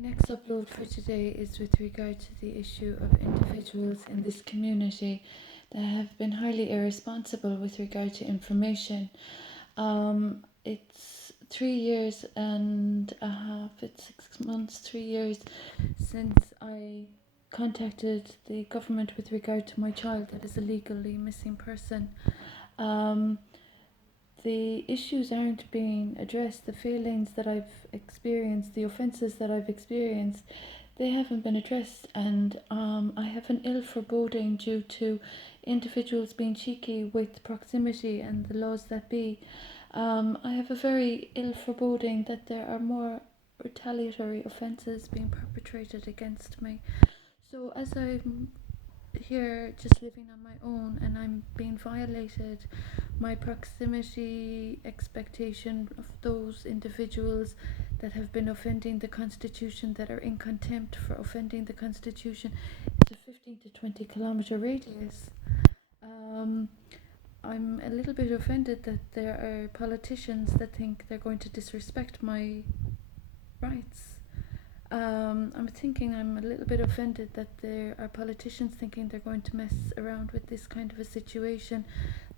Next upload for today is with regard to the issue of individuals in this community that have been highly irresponsible with regard to information. It's 3 years and a half, it's 6 months, 3 years since I contacted the government with regard to my child that is a legally missing person. The issues aren't being addressed. The failings that I've experienced, the offences that I've experienced, they haven't been addressed, and I have an ill foreboding due to individuals being cheeky with proximity and the laws that be. I have a very ill foreboding that there are more retaliatory offences being perpetrated against me. So as I'm here just living on my own and I'm being violated, my proximity expectation of those individuals that have been offending the Constitution, that are in contempt for offending the Constitution, is a 15 to 20 kilometre radius. I'm a little bit offended that there are politicians that think they're going to disrespect my rights. I'm a little bit offended that there are politicians thinking they're going to mess around with this kind of a situation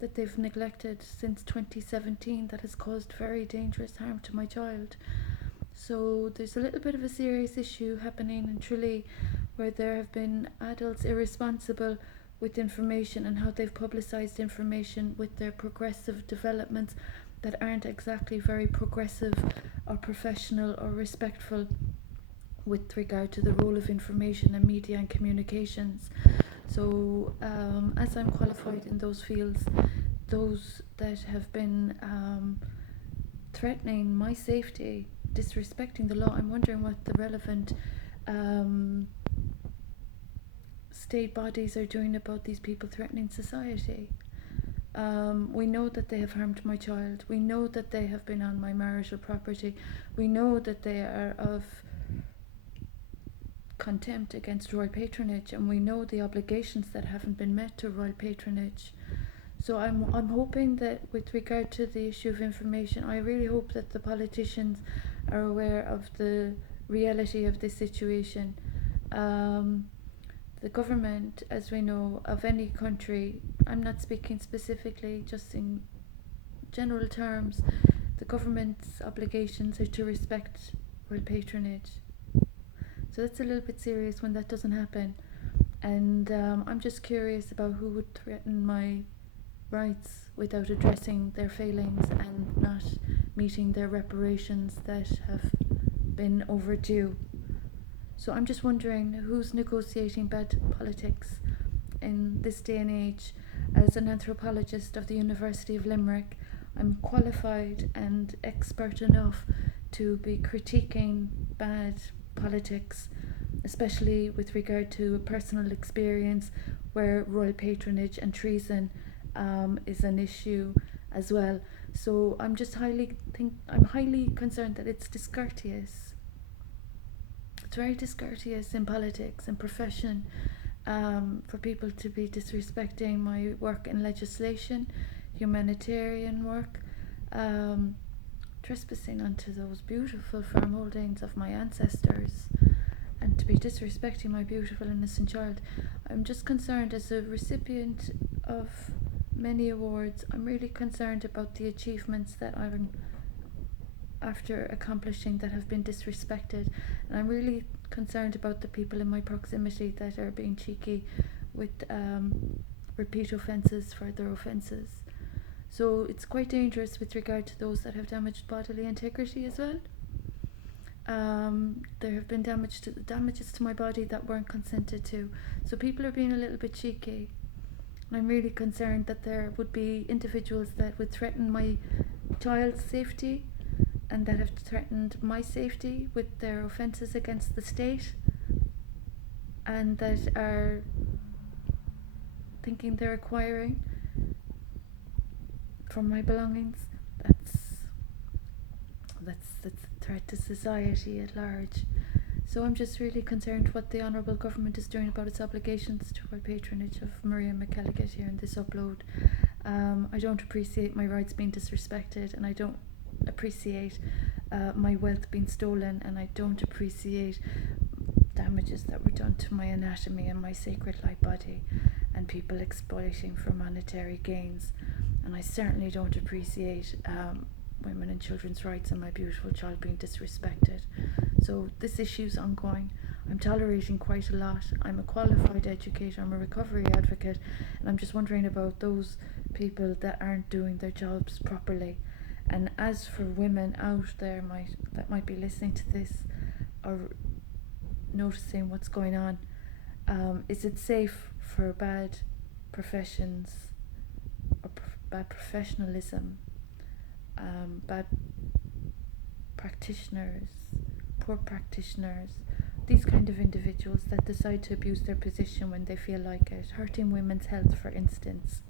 that they've neglected since 2017 that has caused very dangerous harm to my child. So there's a little bit of a serious issue happening in Tralee where there have been adults irresponsible with information and how they've publicised information with their progressive developments that aren't exactly very progressive or professional or respectful with regard to the role of information and media and communications. So as I'm qualified in those fields, those that have been threatening my safety, disrespecting the law, I'm wondering what the relevant state bodies are doing about these people threatening society. We know that they have harmed my child. We know that they have been on my marital property. We know that they are of contempt against royal patronage, and we know the obligations that haven't been met to royal patronage. So I'm hoping that with regard to the issue of information, I really hope that the politicians are aware of the reality of this situation. The government, as we know, of any country, I'm not speaking specifically, just in general terms, the government's obligations are to respect royal patronage. So that's a little bit serious when that doesn't happen. And I'm just curious about who would threaten my rights without addressing their failings and not meeting their reparations that have been overdue. So I'm just wondering who's negotiating bad politics in this day and age. As an anthropologist of the University of Limerick, I'm qualified and expert enough to be critiquing bad politics, especially with regard to a personal experience where royal patronage and treason is an issue as well. So I'm highly concerned that it's discourteous. It's very discourteous in politics and profession for people to be disrespecting my work in legislation, humanitarian work, trespassing onto those beautiful farm holdings of my ancestors, and to be disrespecting my beautiful innocent child. I'm just concerned, as a recipient of many awards, I'm really concerned about the achievements that I'm after accomplishing that have been disrespected, and I'm really concerned about the people in my proximity that are being cheeky with repeat offences, further offences. So it's quite dangerous with regard to those that have damaged bodily integrity as well. There have been damages to my body that weren't consented to. So people are being a little bit cheeky. I'm really concerned that there would be individuals that would threaten my child's safety and that have threatened my safety with their offences against the state, and that are thinking they're acquiring from my belongings. That's a threat to society at large. So I'm just really concerned what the Honourable Government is doing about its obligations to our patronage of Maria McCalliget here in this upload. I don't appreciate my rights being disrespected, and I don't appreciate my wealth being stolen, and I don't appreciate damages that were done to my anatomy and my sacred light body, and people exploiting for monetary gains. And I certainly don't appreciate women and children's rights and my beautiful child being disrespected. So this issue's ongoing. I'm tolerating quite a lot. I'm a qualified educator, I'm a recovery advocate, and I'm just wondering about those people that aren't doing their jobs properly. And as for women out there that might be listening to this or noticing what's going on, is it safe for bad professions or bad professionalism, bad practitioners, poor practitioners, these kind of individuals that decide to abuse their position when they feel like it, hurting women's health, for instance?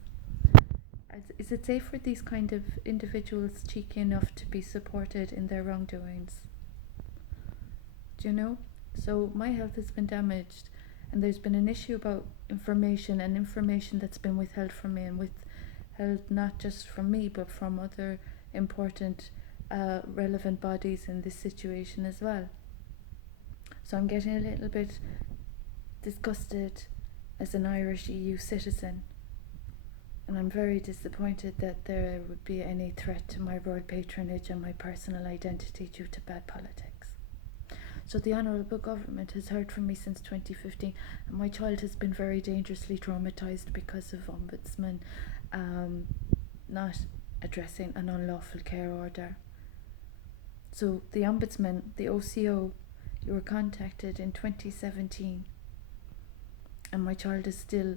Is it safe for these kind of individuals cheeky enough to be supported in their wrongdoings? Do you know? So my health has been damaged, and there's been an issue about information, and information that's been withheld from me, and withheld not just from me but from other important relevant bodies in this situation as well. So I'm getting a little bit disgusted as an Irish EU citizen, and I'm very disappointed that there would be any threat to my royal patronage and my personal identity due to bad politics. So the Honourable Government has heard from me since 2015, and my child has been very dangerously traumatised because of Ombudsman not addressing an unlawful care order. So the Ombudsman, the OCO, you were contacted in 2017, and my child is still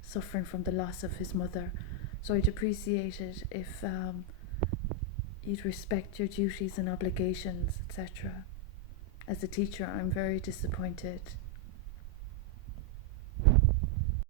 suffering from the loss of his mother. So I'd appreciate it if you'd respect your duties and obligations, etc. As a teacher, I'm very disappointed